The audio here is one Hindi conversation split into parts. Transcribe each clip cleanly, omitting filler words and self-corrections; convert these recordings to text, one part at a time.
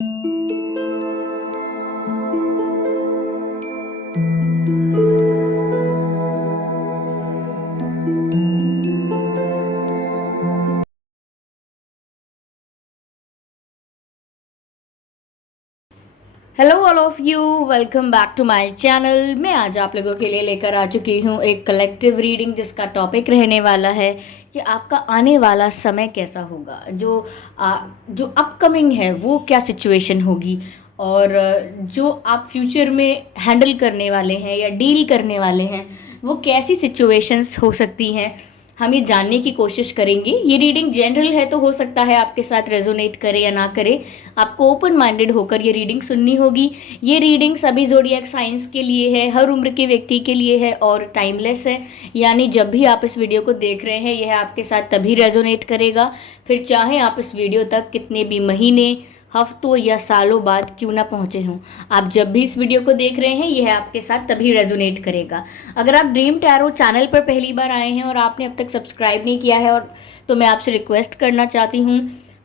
Hello all of you, welcome back to my channel. मैं आज आप लोगों के लिए लेकर आ चुकी हूँ एक कलेक्टिव रीडिंग जिसका टॉपिक रहने वाला है कि आपका आने वाला समय कैसा होगा। जो अपकमिंग है वो क्या सिचुएशन होगी, और जो आप फ्यूचर में हैंडल करने वाले हैं या डील करने वाले हैं वो कैसी सिचुएशंस हो सकती हैं, हम ये जानने की कोशिश करेंगे। ये रीडिंग जनरल है तो हो सकता है आपके साथ रेजोनेट करे या ना करे, आपको ओपन माइंडेड होकर ये रीडिंग सुननी होगी। ये रीडिंग सभी ज़ोडिएक साइंस के लिए है, हर उम्र के व्यक्ति के लिए है और टाइमलेस है। यानी जब भी आप इस वीडियो को देख रहे हैं यह आपके साथ तभी रेजोनेट करेगा, फिर चाहे आप इस वीडियो तक कितने भी महीने, हफ्तों या सालों बाद क्यों ना पहुंचे हों, आप जब भी इस वीडियो को देख रहे हैं यह आपके साथ तभी रेजोनेट करेगा। अगर आप ड्रीम टैरो चैनल पर पहली बार आए हैं और आपने अब तक सब्सक्राइब नहीं किया है और तो मैं आपसे रिक्वेस्ट करना चाहती हूँ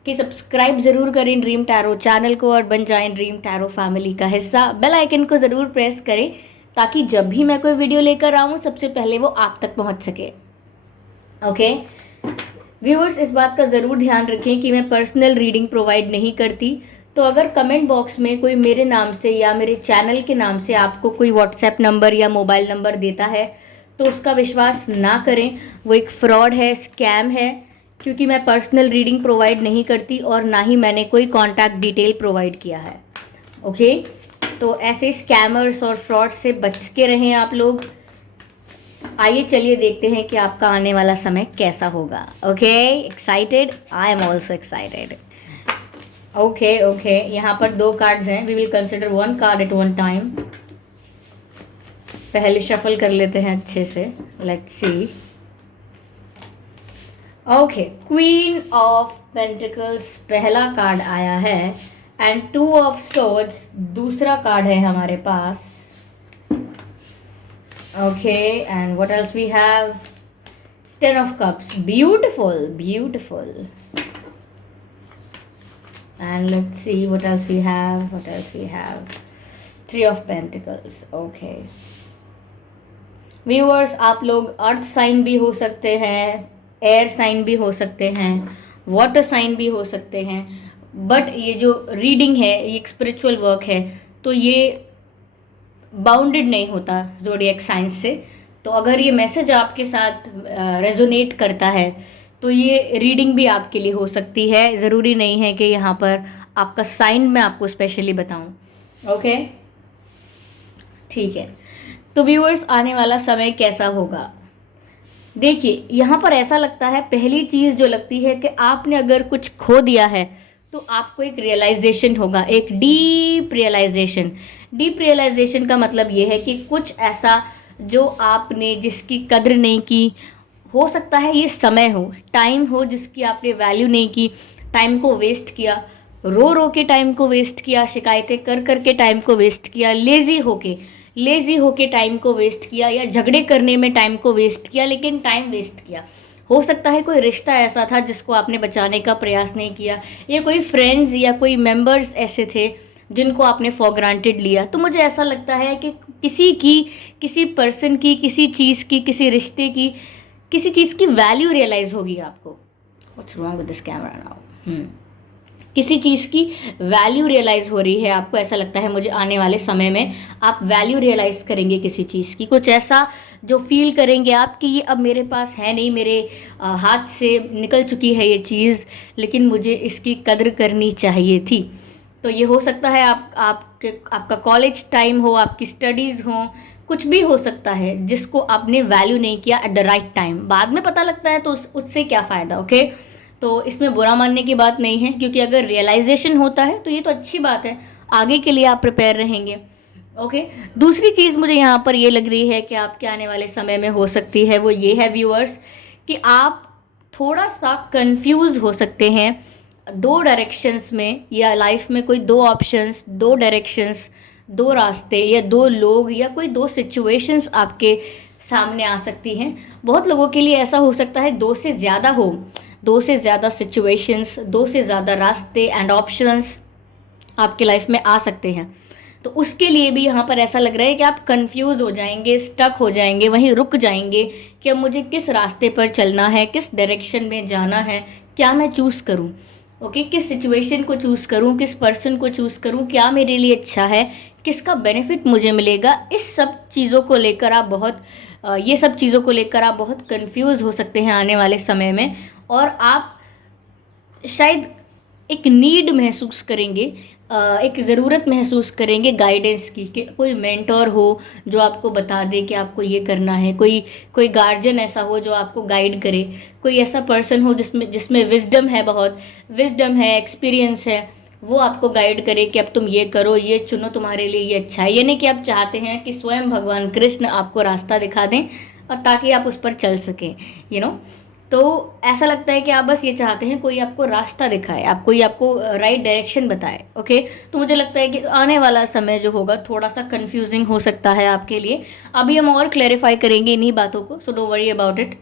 कि सब्सक्राइब ज़रूर करें ड्रीम टैरो चैनल को और बन जाएं ड्रीम टैरो फैमिली का हिस्सा। बेल आइकन को ज़रूर प्रेस करें ताकि जब भी मैं कोई वीडियो लेकर आऊँ सबसे पहले वो आप तक पहुँच सके। ओके व्यूअर्स, इस बात का ज़रूर ध्यान रखें कि मैं पर्सनल रीडिंग प्रोवाइड नहीं करती। तो अगर कमेंट बॉक्स में कोई मेरे नाम से या मेरे चैनल के नाम से आपको कोई व्हाट्सएप नंबर या मोबाइल नंबर देता है तो उसका विश्वास ना करें, वो एक फ्रॉड है, स्कैम है। क्योंकि मैं पर्सनल रीडिंग प्रोवाइड नहीं करती और ना ही मैंने कोई कॉन्टैक्ट डिटेल प्रोवाइड किया है। ओके, तो ऐसे स्कैमर्स और फ्रॉड से बच के रहें आप लोग। आइए चलिए देखते हैं कि आपका आने वाला समय कैसा होगा। Okay, excited? I am also excited. Okay, यहाँ पर 2 कार्ड्स हैं। We will consider 1 card at 1 time. पहले शफल कर लेते हैं अच्छे से। Let's see. Okay, queen of pentacles पहला कार्ड आया है एंड 2 ऑफ सोर्ड्स दूसरा कार्ड है हमारे पास। Okay, and what else we have? 10 of cups. Beautiful. And let's see what else we have. 3 of pentacles. Okay. Viewers, आप लोग अर्थ साइन भी हो सकते हैं, एयर साइन भी हो सकते हैं, वाटर साइन भी हो सकते हैं, बट ये जो रीडिंग है ये एक स्पिरिचुअल वर्क है तो ये बाउंडेड नहीं होता ज़ोडिएक साइंस से। तो अगर ये मैसेज आपके साथ रेजोनेट करता है तो ये रीडिंग भी आपके लिए हो सकती है। ज़रूरी नहीं है कि यहाँ पर आपका साइन मैं आपको स्पेशली बताऊँ। ओके, ठीक है। तो व्यूअर्स, आने वाला समय कैसा होगा? देखिए, यहाँ पर ऐसा लगता है, पहली चीज़ जो लगती है कि आपने अगर कुछ खो दिया है तो आपको एक रियलाइजेशन होगा, एक डीप रियलाइजेशन। डीप रियलाइजेशन का मतलब ये है कि कुछ ऐसा जो आपने जिसकी कद्र नहीं की, हो सकता है ये समय हो, टाइम हो जिसकी आपने वैल्यू नहीं की, टाइम को वेस्ट किया, रो रो के टाइम को वेस्ट किया, शिकायतें कर कर के टाइम को वेस्ट किया, लेज़ी होके टाइम को वेस्ट किया, या झगड़े करने में टाइम को वेस्ट किया, लेकिन टाइम वेस्ट किया। हो सकता है कोई रिश्ता ऐसा था जिसको आपने बचाने का प्रयास नहीं किया, या कोई फ्रेंड्स या कोई मेंबर्स ऐसे थे जिनको आपने फॉर ग्रांटेड लिया। तो मुझे ऐसा लगता है कि किसी पर्सन की, किसी चीज़ की, किसी रिश्ते की, किसी चीज़ की वैल्यू रियलाइज़ होगी आपको। What's wrong with this camera now? किसी चीज़ की वैल्यू रियलाइज़ हो रही है आपको। ऐसा लगता है मुझे आने वाले समय में आप वैल्यू रियलाइज़ करेंगे किसी चीज़ की, कुछ ऐसा जो फील करेंगे आप कि ये अब मेरे पास है नहीं, मेरे हाथ से निकल चुकी है ये चीज़, लेकिन मुझे इसकी कद्र करनी चाहिए थी। तो ये हो सकता है आपका कॉलेज टाइम हो, आपकी स्टडीज़ हो, कुछ भी हो सकता है जिसको आपने वैल्यू नहीं किया एट द राइट टाइम। बाद में पता लगता है तो उससे क्या फ़ायदा। ओके, तो इसमें बुरा मानने की बात नहीं है, क्योंकि अगर रियलाइजेशन होता है तो ये तो अच्छी बात है, आगे के लिए आप प्रिपेयर रहेंगे। ओके, दूसरी चीज़ मुझे यहाँ पर ये लग रही है कि आपके आने वाले समय में हो सकती है, वो ये है व्यूअर्स कि आप थोड़ा सा कंफ्यूज हो सकते हैं 2 डायरेक्शंस में, या लाइफ में कोई 2 ऑप्शंस, 2 डायरेक्शंस, 2 रास्ते, या 2 लोग, या कोई 2 सिचुएशंस आपके सामने आ सकती हैं। बहुत लोगों के लिए ऐसा हो सकता है 2 से ज़्यादा हो, 2 से ज़्यादा सिचुएशंस, 2 से ज़्यादा रास्ते एंड ऑप्शंस। आपके लाइफ में आ सकते हैं। तो उसके लिए भी यहाँ पर ऐसा लग रहा है कि आप कंफ्यूज हो जाएंगे, स्टक हो जाएंगे, वहीं रुक जाएंगे कि अब मुझे किस रास्ते पर चलना है, किस डायरेक्शन में जाना है, क्या मैं चूज़ करूँ। ओके, किस सिचुएशन को चूज़ करूँ, किस पर्सन को चूज़ करूँ, क्या मेरे लिए अच्छा है, किसका बेनिफिट मुझे मिलेगा। इस सब चीज़ों को लेकर आप बहुत ये सब चीज़ों को लेकर आप बहुत कंफ्यूज हो सकते हैं आने वाले समय में। और आप शायद एक नीड महसूस करेंगे, एक ज़रूरत महसूस करेंगे गाइडेंस की, कि कोई मेंटोर हो जो आपको बता दे कि आपको ये करना है, कोई कोई गार्जियन ऐसा हो जो आपको गाइड करे, कोई ऐसा पर्सन हो जिसमें जिसमें विजडम है, बहुत विजडम है, एक्सपीरियंस है, वो आपको गाइड करे कि अब तुम ये करो, ये चुनो, तुम्हारे लिए ये अच्छा है। ये नहीं कि आप चाहते हैं कि स्वयं भगवान कृष्ण आपको रास्ता दिखा दें और ताकि आप उस पर चल सकें, यू नो। तो ऐसा लगता है कि आप बस ये चाहते हैं कोई आपको रास्ता दिखाए, आप कोई आपको राइट डायरेक्शन बताए। ओके, तो मुझे लगता है कि आने वाला समय जो होगा थोड़ा सा कंफ्यूजिंग हो सकता है आपके लिए। अभी हम और क्लैरिफाई करेंगे इन्हीं बातों को, so don't worry about it.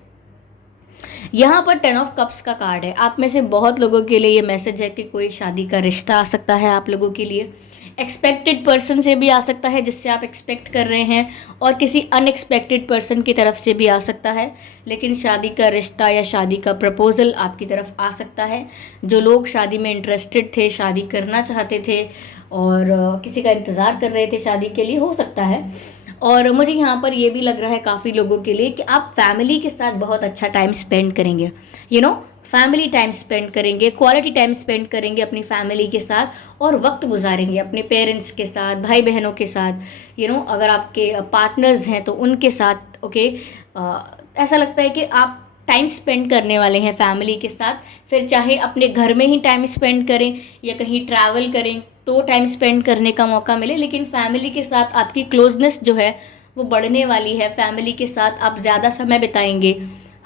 यहाँ पर 10 ऑफ कप्स का कार्ड है। आप में से बहुत लोगों के लिए ये मैसेज है कि कोई शादी का रिश्ता आ सकता है आप लोगों के लिए। एक्सपेक्टेड पर्सन से भी आ सकता है जिससे आप एक्सपेक्ट कर रहे हैं, और किसी अनएक्सपेक्टेड पर्सन की तरफ से भी आ सकता है। लेकिन शादी का रिश्ता या शादी का प्रपोजल आपकी तरफ आ सकता है। जो लोग शादी में इंटरेस्टेड थे, शादी करना चाहते थे और किसी का इंतज़ार कर रहे थे शादी के लिए, हो सकता है। और मुझे यहाँ पर ये भी लग रहा है काफ़ी लोगों के लिए कि आप फैमिली के साथ बहुत अच्छा टाइम स्पेंड करेंगे, you know, family time spend करेंगे, क्वालिटी टाइम स्पेंड करेंगे अपनी फैमिली के साथ, और वक्त गुजारेंगे अपने पेरेंट्स के साथ, भाई बहनों के साथ, यू नो, अगर आपके पार्टनर्स हैं तो उनके साथ। ओके, ऐसा लगता है कि आप टाइम स्पेंड करने वाले हैं फैमिली के साथ। फिर चाहे अपने घर में ही टाइम स्पेंड करें या कहीं ट्रैवल करें तो टाइम स्पेंड करने का मौका मिले, लेकिन फैमिली के साथ आपकी क्लोजनेस जो है वो बढ़ने वाली है। फैमिली के साथ आप ज़्यादा समय बिताएंगे।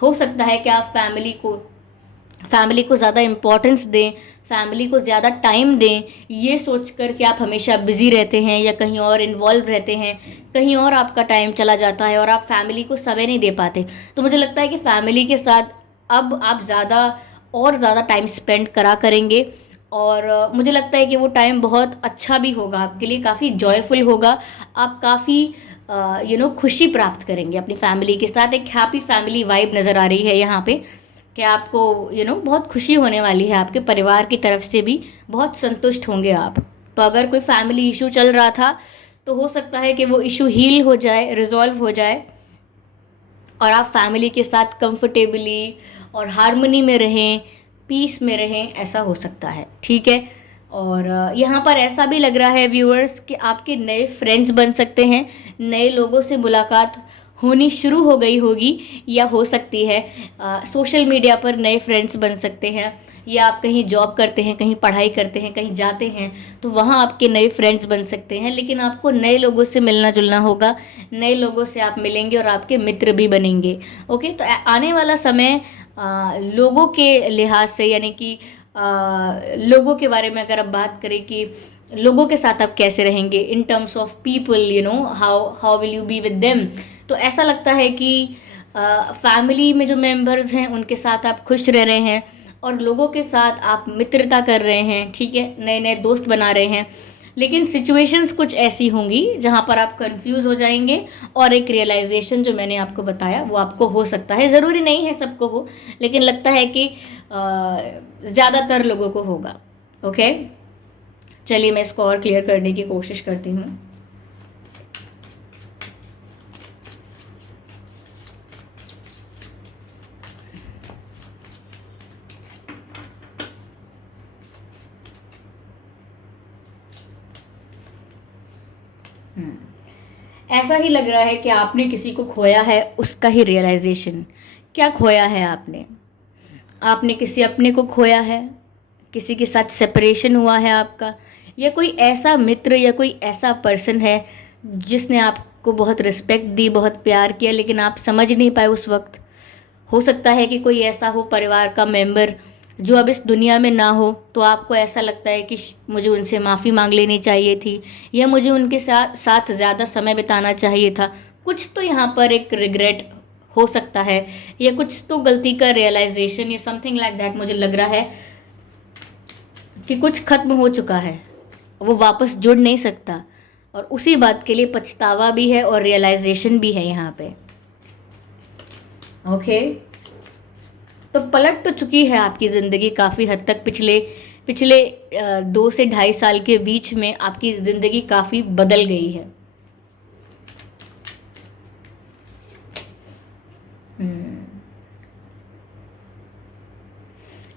हो सकता है कि आप फैमिली को ज़्यादा इम्पोर्टेंस दें, फैमिली को ज़्यादा टाइम दें, ये सोचकर कि आप हमेशा बिजी रहते हैं या कहीं और इन्वॉल्व रहते हैं, कहीं और आपका टाइम चला जाता है और आप फैमिली को समय नहीं दे पाते। तो मुझे लगता है कि फैमिली के साथ अब आप ज़्यादा टाइम स्पेंड करा करेंगे, और मुझे लगता है कि वो टाइम बहुत अच्छा भी होगा आपके लिए, काफ़ी जॉयफुल होगा। आप काफ़ी खुशी प्राप्त करेंगे अपनी फैमिली के साथ। एक हैप्पी फैमिली वाइब नज़र आ रही है यहाँ पे कि आपको बहुत खुशी होने वाली है, आपके परिवार की तरफ से भी बहुत संतुष्ट होंगे आप। तो अगर कोई फैमिली इशू चल रहा था तो हो सकता है कि वो इशू हील हो जाए, रिजॉल्व हो जाए, और आप फैमिली के साथ कंफर्टेबली और हार्मनी में रहें, पीस में रहें, ऐसा हो सकता है। ठीक है, और यहाँ पर ऐसा भी लग रहा है व्यूअर्स कि आपके नए फ्रेंड्स बन सकते हैं, नए लोगों से मुलाकात होनी शुरू हो गई होगी, या हो सकती है सोशल मीडिया पर नए फ्रेंड्स बन सकते हैं, या आप कहीं जॉब करते हैं, कहीं पढ़ाई करते हैं, कहीं जाते हैं तो वहाँ आपके नए फ्रेंड्स बन सकते हैं। लेकिन आपको नए लोगों से मिलना जुलना होगा, नए लोगों से आप मिलेंगे और आपके मित्र भी बनेंगे। ओके, तो आने वाला समय लोगों के लिहाज से, यानी कि लोगों के बारे में अगर आप बात करें कि लोगों के साथ आप कैसे रहेंगे in terms of people, how will you be with them, तो ऐसा लगता है कि फैमिली में जो मेंबर्स हैं उनके साथ आप खुश रह रहे हैं, और लोगों के साथ आप मित्रता कर रहे हैं। ठीक है, नए नए दोस्त बना रहे हैं। लेकिन सिचुएशंस कुछ ऐसी होंगी जहाँ पर आप कंफ्यूज हो जाएंगे, और एक रियलाइजेशन जो मैंने आपको बताया वो आपको हो सकता है, ज़रूरी नहीं है सबको हो, लेकिन लगता है कि ज़्यादातर लोगों को होगा। ओके, चलिए मैं इसको और क्लियर करने की कोशिश करती हूँ। ऐसा ही लग रहा है कि आपने किसी को खोया है, उसका ही रियलाइजेशन। क्या खोया है आपने किसी अपने को खोया है, किसी के साथ सेपरेशन हुआ है आपका, या कोई ऐसा मित्र या कोई ऐसा पर्सन है जिसने आपको बहुत रिस्पेक्ट दी, बहुत प्यार किया, लेकिन आप समझ नहीं पाए उस वक्त। हो सकता है कि कोई ऐसा हो परिवार का मेंबर जो अब इस दुनिया में ना हो, तो आपको ऐसा लगता है कि मुझे उनसे माफ़ी मांग लेनी चाहिए थी, या मुझे उनके साथ ज़्यादा समय बिताना चाहिए था। कुछ तो यहाँ पर एक रिग्रेट हो सकता है, या कुछ तो गलती का रियलाइजेशन, या समथिंग लाइक दैट। मुझे लग रहा है कि कुछ खत्म हो चुका है, वो वापस जुड़ नहीं सकता, और उसी बात के लिए पछतावा भी है और रियलाइजेशन भी है यहाँ पे। ओके, तो पलट तो चुकी है आपकी ज़िंदगी काफ़ी हद तक। पिछले पिछले 2 से 2.5 साल के बीच में आपकी ज़िंदगी काफ़ी बदल गई है।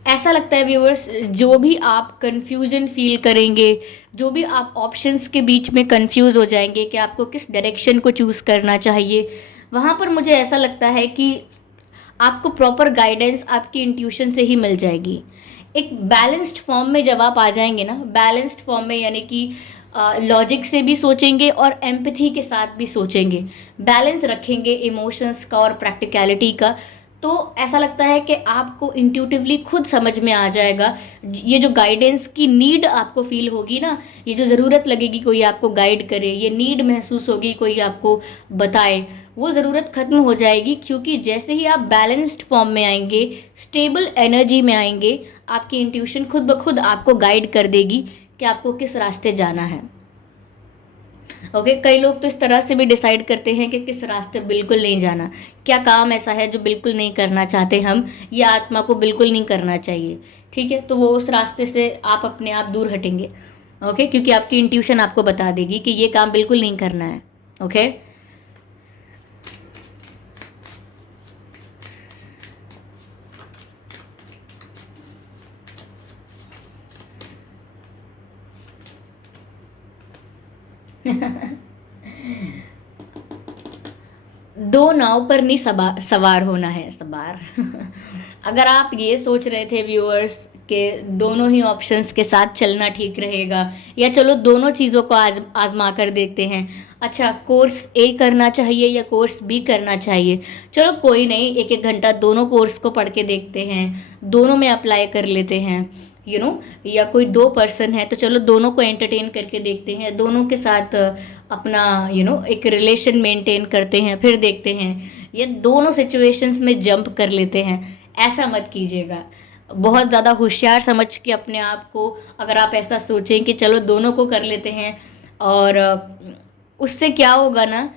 ऐसा लगता है व्यूअर्स, जो भी आप कंफ्यूजन फील करेंगे, जो भी आप ऑप्शंस के बीच में कंफ्यूज हो जाएंगे कि आपको किस डायरेक्शन को चूज़ करना चाहिए, वहाँ पर मुझे ऐसा लगता है कि आपको प्रॉपर गाइडेंस आपकी इंट्यूशन से ही मिल जाएगी। एक बैलेंस्ड फॉर्म में जब आप आ जाएंगे ना, बैलेंस्ड फॉर्म में यानी कि लॉजिक से भी सोचेंगे और एम्पैथी के साथ भी सोचेंगे, बैलेंस रखेंगे इमोशंस का और प्रैक्टिकलिटी का, तो ऐसा लगता है कि आपको इंट्यूटिवली खुद समझ में आ जाएगा। ये जो गाइडेंस की नीड आपको फील होगी ना, ये जो ज़रूरत लगेगी कोई आपको गाइड करे, ये नीड महसूस होगी कोई आपको बताए, वो ज़रूरत ख़त्म हो जाएगी। क्योंकि जैसे ही आप बैलेंस्ड फॉर्म में आएंगे, स्टेबल एनर्जी में आएंगे, आपकी इंट्यूशन खुद ब खुद आपको गाइड कर देगी कि आपको किस रास्ते जाना है। ओके, कई लोग तो इस तरह से भी डिसाइड करते हैं कि किस रास्ते बिल्कुल नहीं जाना, क्या काम ऐसा है जो बिल्कुल नहीं करना चाहते हम, या आत्मा को बिल्कुल नहीं करना चाहिए। ठीक है, तो वो उस रास्ते से आप अपने आप दूर हटेंगे। ओके, क्योंकि आपकी इंट्यूशन आपको बता देगी कि ये काम बिल्कुल नहीं करना है। ओके, दो नाव पर नहीं सवार होना है, सवार। अगर आप ये सोच रहे थे व्यूअर्स कि दोनों ही ऑप्शंस के साथ चलना ठीक रहेगा, या चलो दोनों चीज़ों को आजमा कर देखते हैं, अच्छा कोर्स ए करना चाहिए या कोर्स बी करना चाहिए, चलो कोई नहीं, 1-1 घंटा दोनों कोर्स को पढ़ के देखते हैं, दोनों में अप्लाई कर लेते हैं, या कोई 2 पर्सन है तो चलो दोनों को एंटरटेन करके देखते हैं, दोनों के साथ अपना एक रिलेशन मेंटेन करते हैं, फिर देखते हैं, या दोनों सिचुएशंस में जंप कर लेते हैं। ऐसा मत कीजिएगा। बहुत ज़्यादा होशियार समझ के अपने आप को, अगर आप ऐसा सोचें कि चलो दोनों को कर लेते हैं, और उससे क्या होगा ना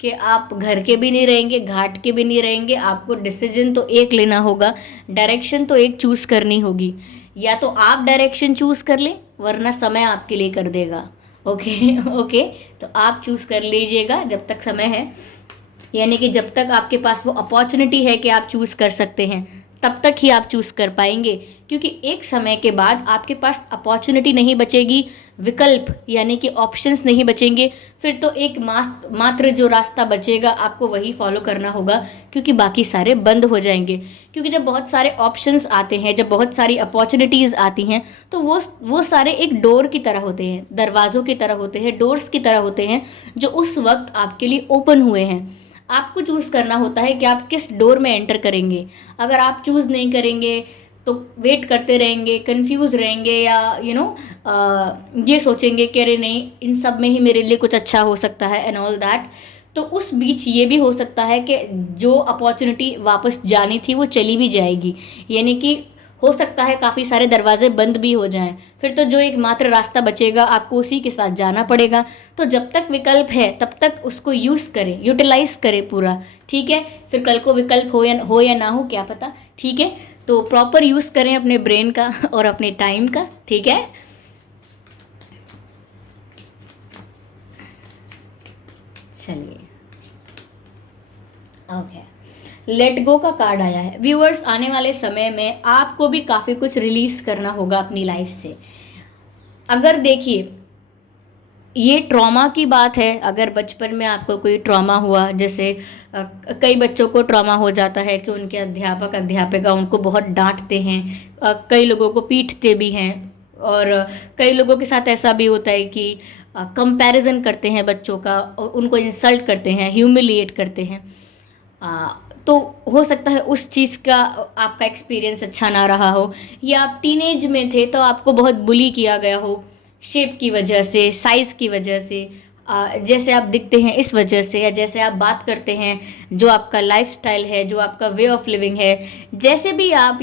कि आप घर के भी नहीं रहेंगे, घाट के भी नहीं रहेंगे। आपको डिसीजन तो एक लेना होगा, डायरेक्शन तो एक चूज़ करनी होगी। या तो आप डायरेक्शन चूज़ कर लें, वरना समय आपके लिए कर देगा। ओके ओके, तो आप चूज़ कर लीजिएगा जब तक समय है, यानी कि जब तक आपके पास वो अपॉर्चुनिटी है कि आप चूज़ कर सकते हैं, तब तक ही आप चूज़ कर पाएंगे। क्योंकि एक समय के बाद आपके पास अपॉर्चुनिटी नहीं बचेगी, विकल्प यानी कि ऑप्शंस नहीं बचेंगे, फिर तो एक मात्र जो रास्ता बचेगा आपको वही फॉलो करना होगा, क्योंकि बाकी सारे बंद हो जाएंगे। क्योंकि जब बहुत सारे ऑप्शंस आते हैं, जब बहुत सारी अपॉर्चुनिटीज़ आती हैं, तो वो सारे एक डोर की तरह होते हैं, दरवाज़ों की तरह होते हैं, डोर्स की तरह होते हैं, जो उस वक्त आपके लिए ओपन हुए हैं। आपको चूज़ करना होता है कि आप किस डोर में एंटर करेंगे। अगर आप चूज़ नहीं करेंगे तो वेट करते रहेंगे, कंफ्यूज रहेंगे, या ये सोचेंगे कि अरे नहीं, इन सब में ही मेरे लिए कुछ अच्छा हो सकता है एंड ऑल दैट। तो उस बीच ये भी हो सकता है कि जो अपॉर्चुनिटी वापस जानी थी वो चली भी जाएगी, यानी कि हो सकता है काफ़ी सारे दरवाजे बंद भी हो जाएं। फिर तो जो एकमात्र रास्ता बचेगा आपको उसी के साथ जाना पड़ेगा। तो जब तक विकल्प है तब तक उसको यूज़ करें, यूटिलाइज करें पूरा। ठीक है, फिर कल को विकल्प हो या ना हो क्या पता। ठीक है, तो प्रॉपर यूज़ करें अपने ब्रेन का और अपने टाइम का। ठीक है, चलिए ओके, लेट गो का कार्ड आया है। व्यूअर्स, आने वाले समय में आपको भी काफ़ी कुछ रिलीज़ करना होगा अपनी लाइफ से। अगर देखिए, ये ट्रॉमा की बात है, अगर बचपन में आपको कोई ट्रॉमा हुआ, जैसे कई बच्चों को ट्रॉमा हो जाता है कि उनके अध्यापिका उनको बहुत डांटते हैं, कई लोगों को पीटते भी हैं, और कई लोगों के साथ ऐसा भी होता है कि कंपैरिजन करते हैं बच्चों का, और उनको इंसल्ट करते हैं, ह्यूमिलिएट करते हैं। तो हो सकता है उस चीज़ का आपका एक्सपीरियंस अच्छा ना रहा हो, या आप टीनेज में थे तो आपको बहुत बुली किया गया हो, शेप की वजह से, साइज़ की वजह से, जैसे आप दिखते हैं इस वजह से, या जैसे आप बात करते हैं, जो आपका लाइफस्टाइल है, जो आपका वे ऑफ लिविंग है, जैसे भी आप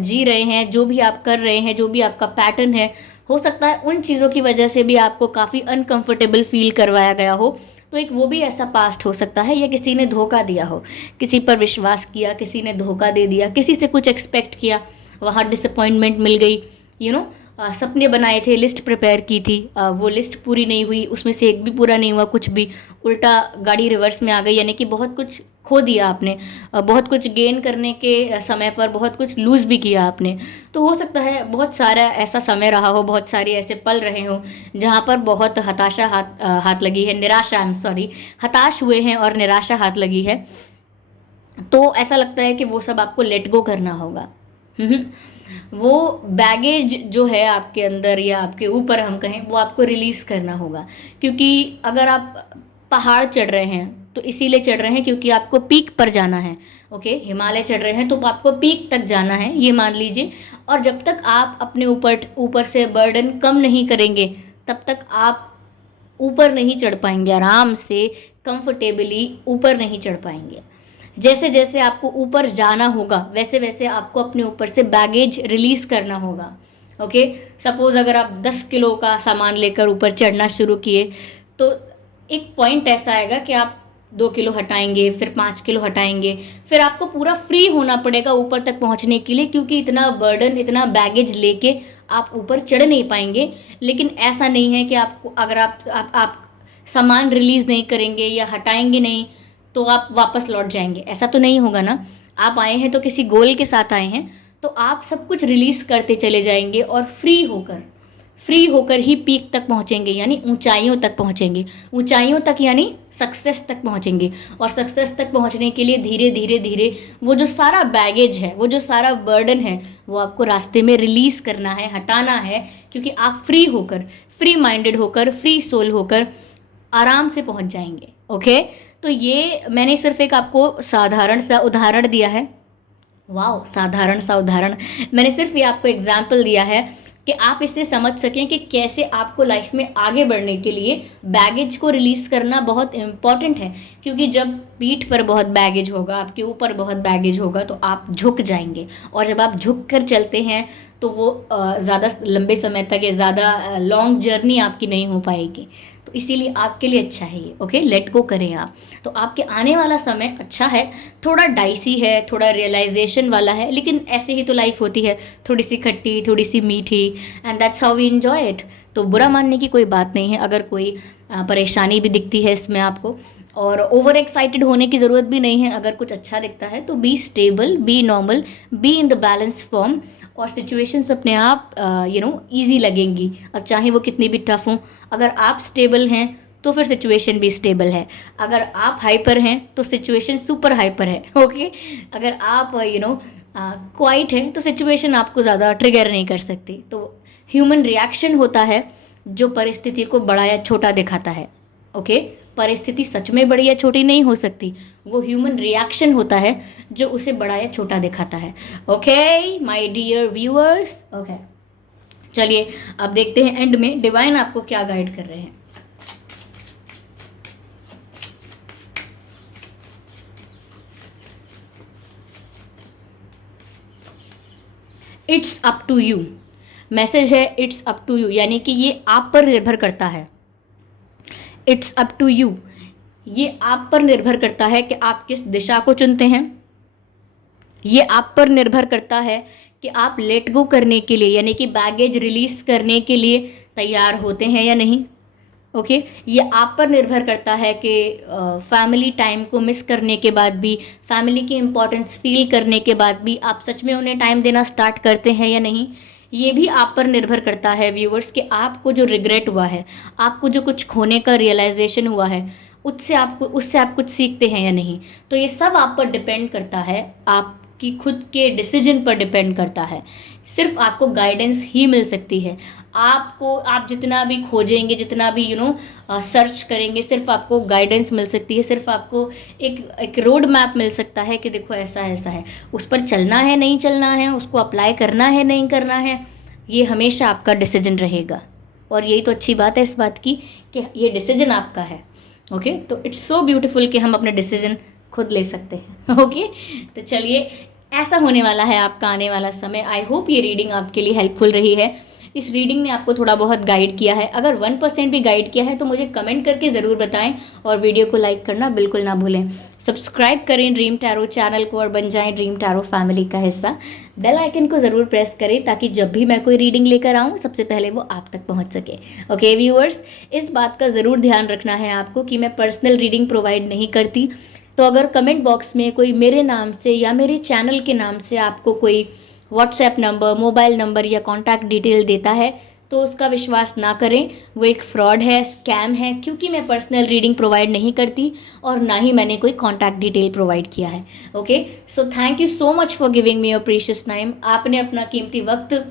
जी रहे हैं, जो भी आप कर रहे हैं, जो भी आपका पैटर्न है, हो सकता है उन चीज़ों की वजह से भी आपको काफ़ी अनकंफर्टेबल फील करवाया गया हो, तो एक वो भी ऐसा पास्ट हो सकता है, या किसी ने धोखा दिया हो, किसी पर विश्वास किया, किसी ने धोखा दे दिया, किसी से कुछ एक्सपेक्ट किया, वहाँ डिसअपॉइंटमेंट मिल गई, यू नो सपने बनाए थे, लिस्ट प्रिपेयर की थी, वो लिस्ट पूरी नहीं हुई, उसमें से एक भी पूरा नहीं हुआ, कुछ भी उल्टा गाड़ी रिवर्स में आ गई, यानी कि बहुत कुछ खो दिया आपने, बहुत कुछ गेन करने के समय पर बहुत कुछ लूज़ भी किया आपने। तो हो सकता है बहुत सारा ऐसा समय रहा हो, बहुत सारे ऐसे पल रहे हों जहाँ पर बहुत हताशा हाथ लगी है, निराशा, आई एम सॉरी, हताश हुए हैं और निराशा हाथ लगी है। तो ऐसा लगता है कि वो सब आपको लेट गो करना होगा। वो बैगेज जो है आपके अंदर या आपके ऊपर हम कहें, वो आपको रिलीज करना होगा। क्योंकि अगर आप पहाड़ चढ़ रहे हैं तो इसीलिए चढ़ रहे हैं क्योंकि आपको पीक पर जाना है। ओके, हिमालय चढ़ रहे हैं तो आपको पीक तक जाना है, ये मान लीजिए। और जब तक आप अपने ऊपर से बर्डन कम नहीं करेंगे तब तक आप ऊपर नहीं चढ़ पाएंगे, आराम से कंफर्टेबली ऊपर नहीं चढ़ पाएंगे। जैसे जैसे आपको ऊपर जाना होगा वैसे वैसे आपको अपने ऊपर से बैगेज रिलीज करना होगा। ओके, सपोज अगर आप 10 किलो का सामान लेकर ऊपर चढ़ना शुरू किए तो एक पॉइंट ऐसा आएगा कि आप 2 किलो हटाएंगे, फिर 5 किलो हटाएंगे, फिर आपको पूरा फ्री होना पड़ेगा ऊपर तक पहुंचने के लिए, क्योंकि इतना बर्डन, इतना बैगेज लेके आप ऊपर चढ़ नहीं पाएंगे। लेकिन ऐसा नहीं है कि आपको, अगर आप सामान रिलीज नहीं करेंगे या हटाएंगे नहीं तो आप वापस लौट जाएंगे, ऐसा तो नहीं होगा ना। आप आए हैं तो किसी गोल के साथ आए हैं, तो आप सब कुछ रिलीज करते चले जाएंगे और फ्री होकर ही पीक तक पहुंचेंगे, यानी ऊंचाइयों तक पहुंचेंगे। ऊंचाइयों तक यानी सक्सेस तक पहुंचेंगे। और सक्सेस तक पहुंचने के लिए धीरे धीरे धीरे वो जो सारा बैगेज है, वो जो सारा बर्डन है, वो आपको रास्ते में रिलीज करना है, हटाना है। क्योंकि आप फ्री होकर, फ्री माइंडेड होकर, फ्री सोल होकर आराम से पहुंच जाएंगे। ओके, तो ये मैंने सिर्फ एक आपको साधारण सा उदाहरण दिया है। वाह, साधारण सा उदाहरण, मैंने सिर्फ ये आपको एग्जाम्पल दिया है कि आप इससे समझ सकें कि कैसे आपको लाइफ में आगे बढ़ने के लिए बैगेज को रिलीज करना बहुत इम्पॉर्टेंट है। क्योंकि जब पीठ पर बहुत बैगेज होगा, आपके ऊपर बहुत बैगेज होगा, तो आप झुक जाएंगे। और जब आप झुक कर चलते हैं तो वो ज़्यादा लंबे समय तक या ज़्यादा लॉन्ग जर्नी आपकी नहीं हो पाएगी। तो इसीलिए आपके लिए अच्छा है ये। ओके, लेट गो करें आप। तो आपके आने वाला समय अच्छा है, थोड़ा डाइसी है, थोड़ा रियलाइजेशन वाला है, लेकिन ऐसे ही तो लाइफ होती है, थोड़ी सी खट्टी, थोड़ी सी मीठी, and that's how we enjoy it. तो बुरा मानने की कोई बात नहीं है अगर कोई परेशानी भी दिखती है इसमें आपको, और ओवर एक्साइटेड होने की ज़रूरत भी नहीं है। अगर कुछ अच्छा दिखता है तो be stable, B normal, be in the balance form, और सिचुएशंस अपने आप ईजी लगेंगी। अब चाहे वो कितनी भी टफ हों, अगर आप स्टेबल हैं तो फिर सिचुएशन भी स्टेबल है। अगर आप हाइपर हैं तो सिचुएशन सुपर हाइपर है। ओके, अगर आप क्वाइट हैं तो सिचुएशन आपको ज़्यादा ट्रिगर नहीं कर सकती। तो ह्यूमन रिएक्शन होता है जो परिस्थिति को बड़ा या छोटा दिखाता है। ओके, परिस्थिति सच में बड़ी या छोटी नहीं हो सकती, वो ह्यूमन रिएक्शन होता है जो उसे बड़ा या छोटा दिखाता है। Okay my dear viewers, okay चलिए अब देखते हैं एंड में डिवाइन आपको क्या गाइड कर रहे हैं। It's up to you, message है इट्स अप टू यू, यानी कि ये आप पर निर्भर करता है। इट्स अप टू यू, ये आप पर निर्भर करता है कि आप किस दिशा को चुनते हैं। ये आप पर निर्भर करता है कि आप लेट गो करने के लिए, यानी कि बैगेज रिलीज करने के लिए तैयार होते हैं या नहीं। ओके, ये आप पर निर्भर करता है कि फैमिली टाइम को मिस करने के बाद भी, फैमिली की इम्पोर्टेंस फील करने के बाद भी आप सच में उन्हें टाइम देना स्टार्ट करते हैं या नहीं। ये भी आप पर निर्भर करता है व्यूवर्स कि आपको जो रिग्रेट हुआ है, आपको जो कुछ खोने का रियलाइजेशन हुआ है, उससे आप कुछ सीखते हैं या नहीं। तो ये सब आप पर डिपेंड करता है, आपकी खुद के डिसीजन पर डिपेंड करता है। सिर्फ आपको गाइडेंस ही मिल सकती है। आप जितना भी खोजेंगे, जितना भी सर्च करेंगे, सिर्फ आपको गाइडेंस मिल सकती है। सिर्फ आपको एक रोड मैप मिल सकता है कि देखो ऐसा ऐसा है, उस पर चलना है नहीं चलना है, उसको अप्लाई करना है नहीं करना है, ये हमेशा आपका डिसीजन रहेगा। और यही तो अच्छी बात है इस बात की कि ये डिसीजन आपका है। ओके, तो इट्स सो ब्यूटीफुल कि हम अपने डिसीजन खुद ले सकते हैं। ओके, तो चलिए ऐसा होने वाला है आपका आने वाला समय। आई होप ये रीडिंग आपके लिए हेल्पफुल रही है। इस रीडिंग ने आपको थोड़ा बहुत गाइड किया है। अगर 1% भी गाइड किया है तो मुझे कमेंट करके ज़रूर बताएं, और वीडियो को लाइक करना बिल्कुल ना भूलें। सब्सक्राइब करें ड्रीम टैरो चैनल को और बन जाएं ड्रीम टैरो फैमिली का हिस्सा। बेल आइकन को ज़रूर प्रेस करें ताकि जब भी मैं कोई रीडिंग लेकर आऊँ सबसे पहले वो आप तक पहुँच सके। ओके व्यूअर्स, इस बात का ज़रूर ध्यान रखना है आपको कि मैं पर्सनल रीडिंग प्रोवाइड नहीं करती। तो अगर कमेंट बॉक्स में कोई मेरे नाम से या मेरे चैनल के नाम से आपको कोई व्हाट्सएप नंबर, मोबाइल नंबर या कॉन्टैक्ट डिटेल देता है तो उसका विश्वास ना करें, वो एक फ्रॉड है, स्कैम है, क्योंकि मैं पर्सनल रीडिंग प्रोवाइड नहीं करती और ना ही मैंने कोई कॉन्टैक्ट डिटेल प्रोवाइड किया है। Okay, so thank you so much for giving me your precious time. आपने अपना कीमती वक्त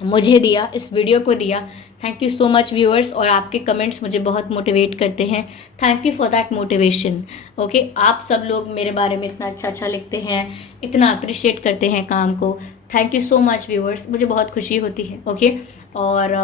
मुझे दिया, इस वीडियो को दिया। Thank you so much viewers, और आपके कमेंट्स मुझे बहुत मोटिवेट करते हैं। Thank you for that motivation. Okay, आप सब लोग मेरे बारे में इतना अच्छा अच्छा लिखते हैं, इतना अप्रिशिएट करते हैं काम को। Thank you so much viewers, मुझे बहुत खुशी होती है। ओके, और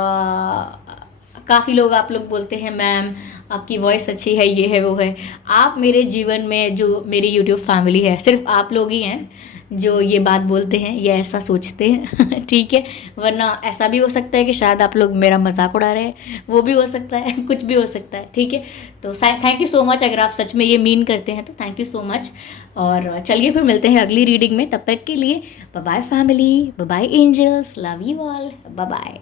काफ़ी लोग, आप लोग बोलते हैं मैम आपकी वॉइस अच्छी है, ये है वो है। आप मेरे जीवन में, जो मेरी यूट्यूब फैमिली है, सिर्फ आप लोग ही हैं जो ये बात बोलते हैं या ऐसा सोचते हैं। ठीक है, वरना ऐसा भी हो सकता है कि शायद आप लोग मेरा मजाक उड़ा रहे हैं, वो भी हो सकता है, कुछ भी हो सकता है। ठीक है, तो थैंक यू सो मच। अगर आप सच में ये मीन करते हैं तो थैंक यू सो मच। और चलिए फिर मिलते हैं अगली रीडिंग में, तब तक के लिए bye bye family, bye bye angels, love you all, bye bye.